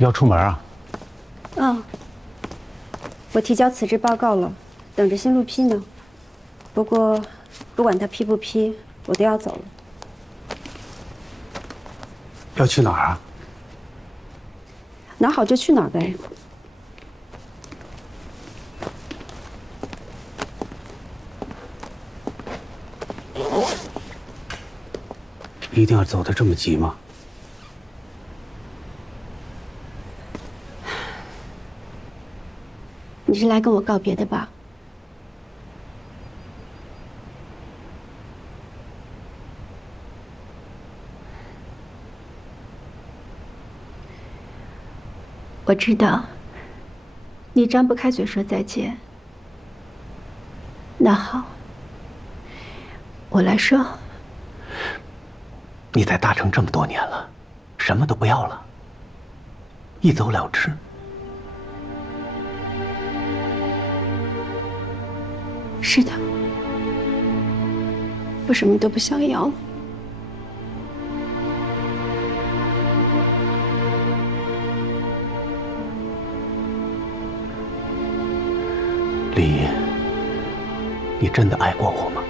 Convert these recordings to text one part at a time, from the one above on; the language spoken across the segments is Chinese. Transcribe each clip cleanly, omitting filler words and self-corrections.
要出门啊？嗯，我提交辞职报告了，等着新路批呢。不过，不管他批不批，我都要走了。要去哪儿啊？哪儿好就去哪儿呗。一定要走得这么急吗？你是来跟我告别的吧？我知道，你张不开嘴说再见。那好，我来说。你在大城这么多年了，什么都不要了，一走了之。是的，我什么都不想要了。李毅，你真的爱过我吗？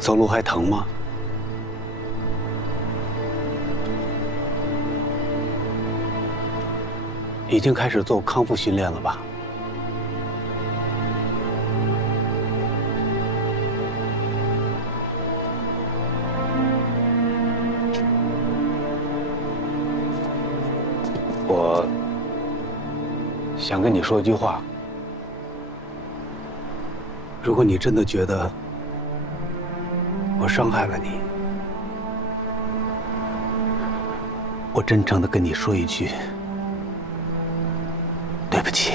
走路还疼吗？已经开始做康复训练了吧？我想跟你说一句话。如果你真的觉得我伤害了你，我真诚地跟你说一句，对不起。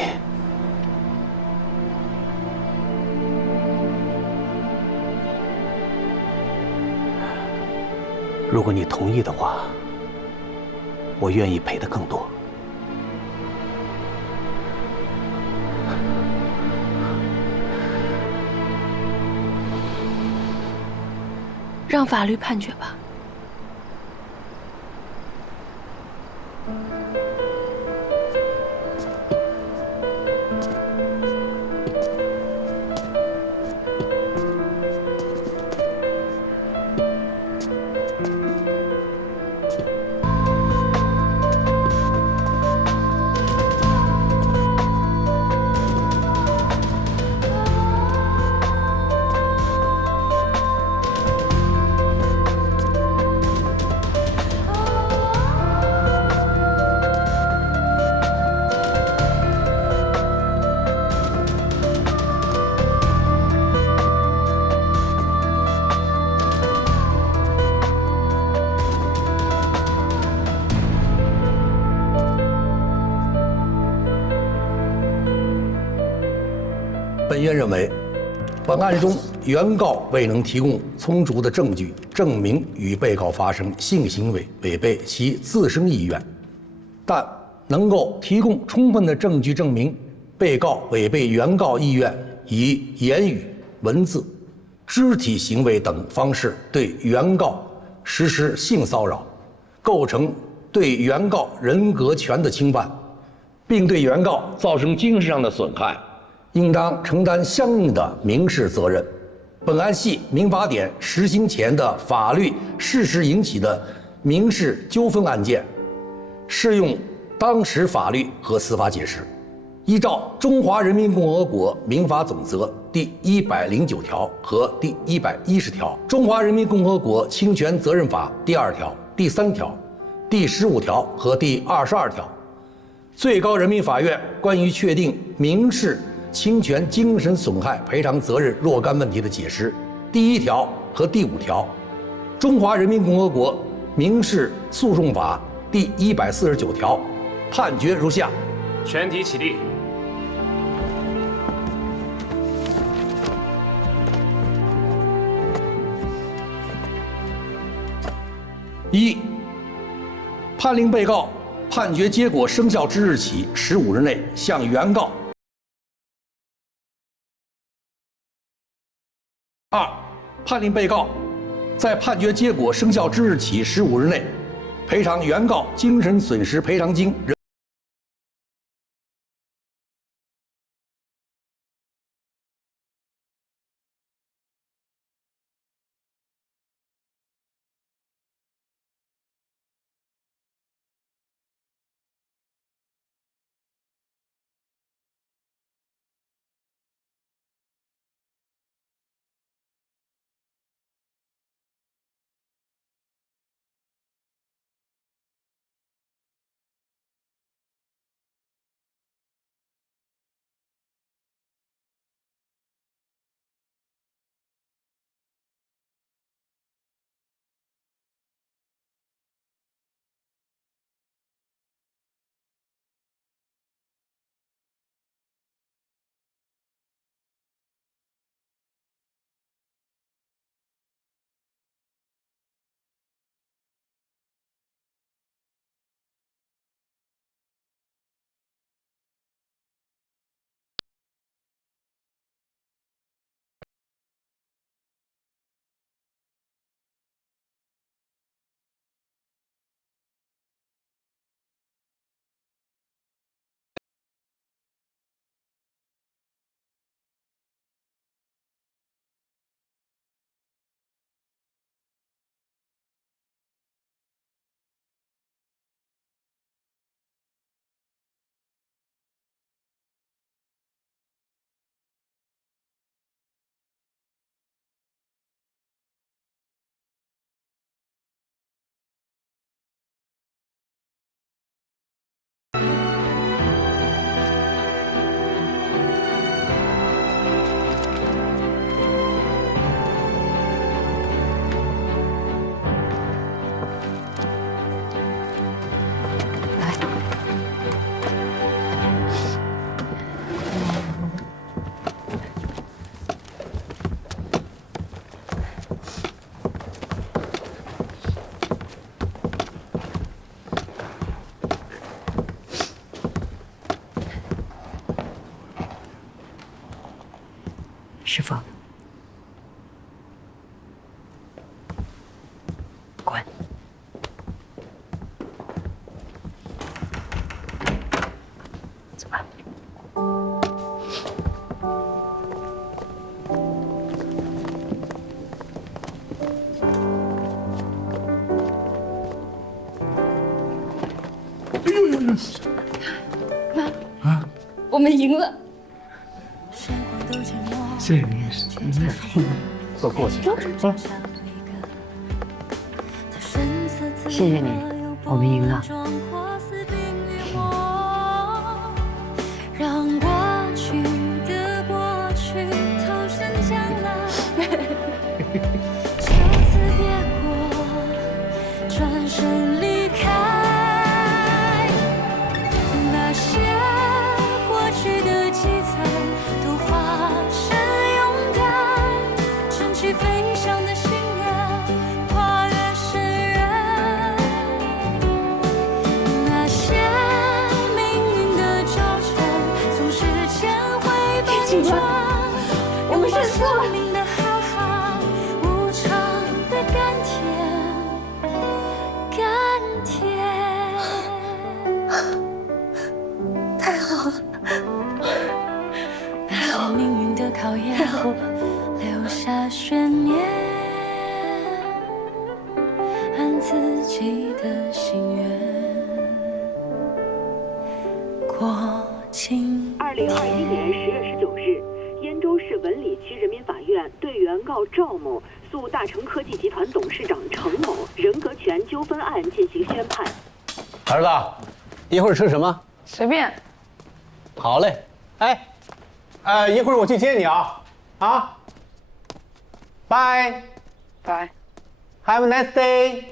如果你同意的话，我愿意赔的更多。让法律判决吧。本院认为，本案中原告未能提供充足的证据证明与被告发生性行为违背其自身意愿，但能够提供充分的证据证明被告违背原告意愿，以言语、文字、肢体行为等方式对原告实施性骚扰，构成对原告人格权的侵犯，并对原告造成精神上的损害，应当承担相应的民事责任。本案系民法典实行前的法律事实引起的民事纠纷案件，适用当时法律和司法解释。依照《中华人民共和国民法总则》第109条和第110条，《中华人民共和国侵权责任法》第2条、第3条、第15条和第22条，最高人民法院关于确定民事侵权精神损害赔偿责任若干问题的解释第1条和第5条，《中华人民共和国民事诉讼法》第149条，判决如下：全体起立。1、判令被告判决结果生效之日起15日内向原告；2、判令被告在判决结果生效之日起15日内赔偿原告精神损失赔偿金师傅，滚！走吧。我们赢了。谢谢您，坐过去。谢谢你，我们赢了。让过去的过去投身将来，就此别过，转身离开。那些过去的记载都化成勇敢，撑起飞翔的心愿，跨越深渊。那些命运的纠缠，总是千回百转。我们胜诉了。生命的浩瀚，无常的甘甜，甘甜。太好了，那些命运的考验，留下悬念，按自己的心愿过今2021年10月19日，燕州市文理区人民法院对原告赵某诉大成科技集团董事长程某人格权纠纷案进行宣判。儿子，一会儿吃什么？随便。好嘞。哎，一会儿我去接你啊。啊。Bye。拜。 Have a nice day。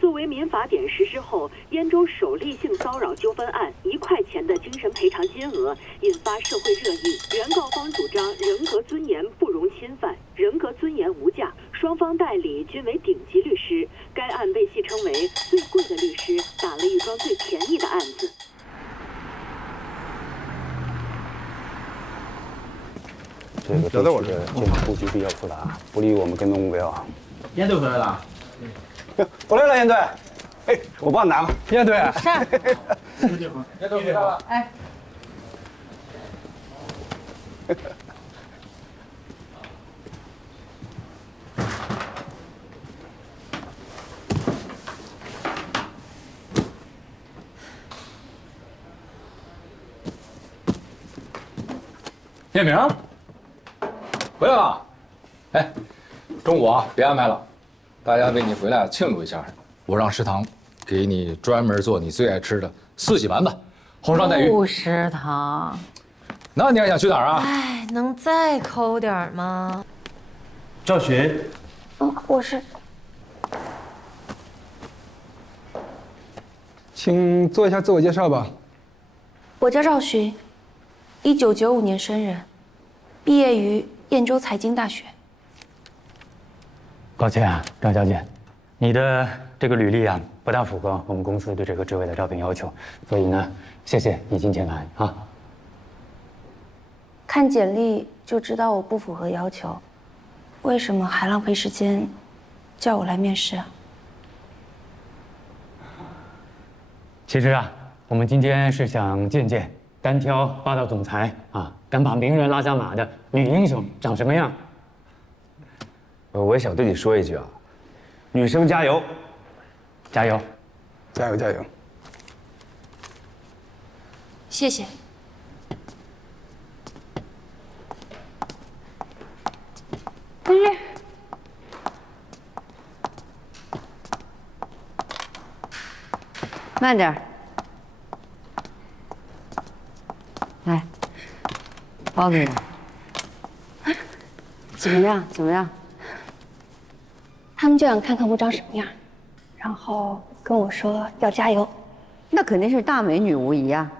作为民法典实施后燕州首例性骚扰纠纷案，1块钱的精神赔偿金额引发社会热议。原告方主张人格尊严不容侵犯，人格尊严无价，双方代理均为顶级律师。该案被戏称为最贵的律师打了一桩最便宜的案子。这个地区的政治布局比较复杂，不利于我们跟踪目标。烟队回来了。 回来了，烟队。哎，我帮你拿吧。烟队，是。烟队回来了。哎。叶明，回来了。哎，中午啊，别安排了。 大家为你回来庆祝一下，我让食堂给你专门做你最爱吃的四喜丸子，红烧带鱼。不食堂。那你还想去哪儿啊？哎，能再抠点吗？赵寻，我是。请做一下自我介绍吧。我叫赵寻，1995年生人，毕业于燕州财经大学。 抱歉啊，张小姐，你的这个履历啊，不大符合我们公司对这个职位的招聘要求，所以呢，谢谢你今天来啊。看简历就知道我不符合要求，为什么还浪费时间叫我来面试啊？其实啊，我们今天是想见见单挑霸道总裁啊，敢把名人拉下马的女英雄长什么样。 我也想对你说一句啊，女生加油，加油，加油加油！谢谢。慢点儿。来，包给你。怎么样？怎么样？ 他们就想看看我长什么样，然后跟我说要加油。那肯定是大美女无疑啊。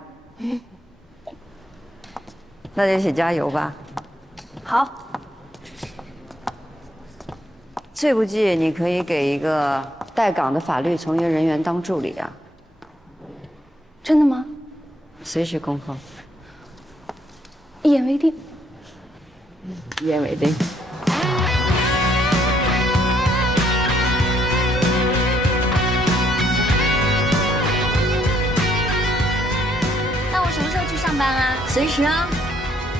那就一起加油吧。好，最不济你可以给一个待岗的法律从业人员当助理啊。真的吗？随时恭候。一言为定。一言为定。那我什么时候去上班啊？随时啊，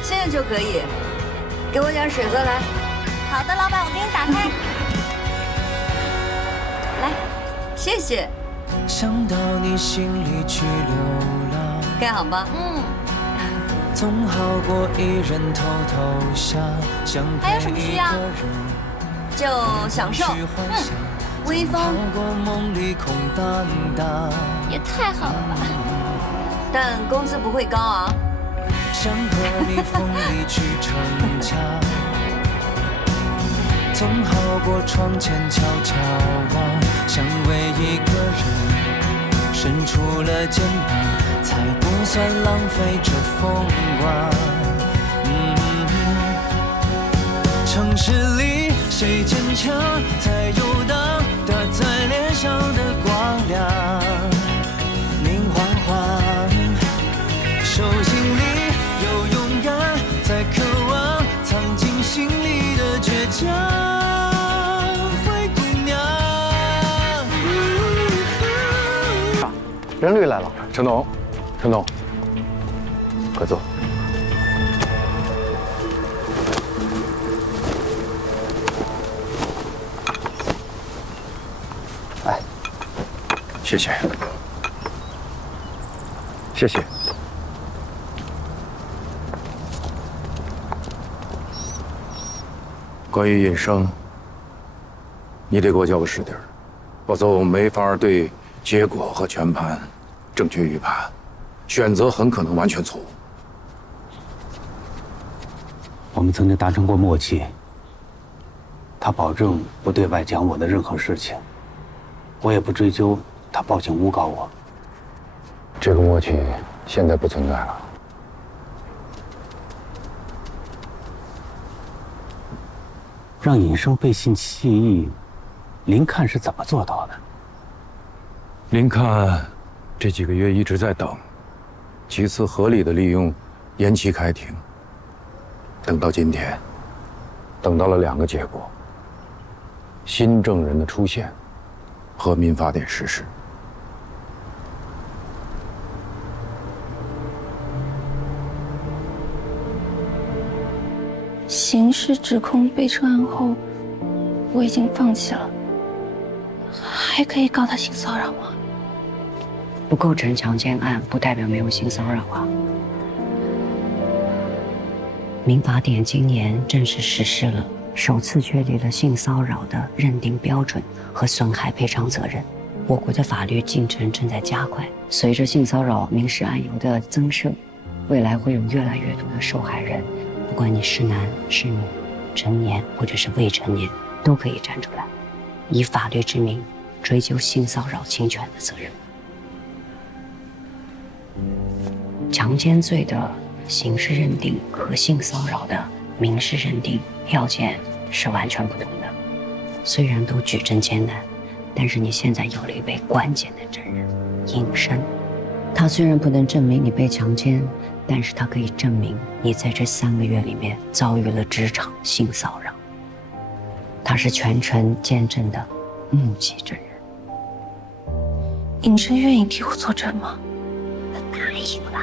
现在就可以。给我点水喝来。好的，老板，我给你打开。来，谢谢。想到你心里去流浪，盖好吧。总好过一人偷偷想，想还有什么需要？就享受。微风。好过梦里空荡荡。也太好了吧。但工资不会高啊。想和你风里去逞强，总好过窗前悄悄望，想为一个人伸出了肩膀，才不算浪费这风光。城市里谁坚强，才游荡，打在脸上的光亮，明晃晃，手心里有勇敢，在渴望藏进心里的倔强。灰姑娘，人驴来了，陈总，陈总，快坐。哎，谢谢，谢谢。关于尹生，你得给我交个实底儿，否则我没法对结果和全盘正确预判，选择很可能完全错误。我们曾经达成过默契，他保证不对外讲我的任何事情，我也不追究他报警诬告我。这个默契现在不存在了。让尹生背信弃义，林看是怎么做到的？林看这几个月一直在等，几次合理的利用延期开庭，等到今天，等到了2个结果：新证人的出现和民法典实施。刑事指控被撤案后，我已经放弃了，还可以告他性骚扰吗？不构成强奸案，不代表没有性骚扰啊。民法典今年正式实施了，首次确立了性骚扰的认定标准和损害赔偿责任。我国的法律进程正在加快，随着性骚扰民事案由的增设，未来会有越来越多的受害人。不管你是男是女，成年或者是未成年，都可以站出来，以法律之名追究性骚扰侵权的责任。强奸罪的刑事认定和性骚扰的民事认定要件是完全不同的。虽然都举证艰难，但是你现在有了一位关键的证人尹生，他虽然不能证明你被强奸，但是他可以证明你在这3个月里面遭遇了职场性骚扰。他是全程见证的目击证人。尹生愿意替我作证吗？他答应了。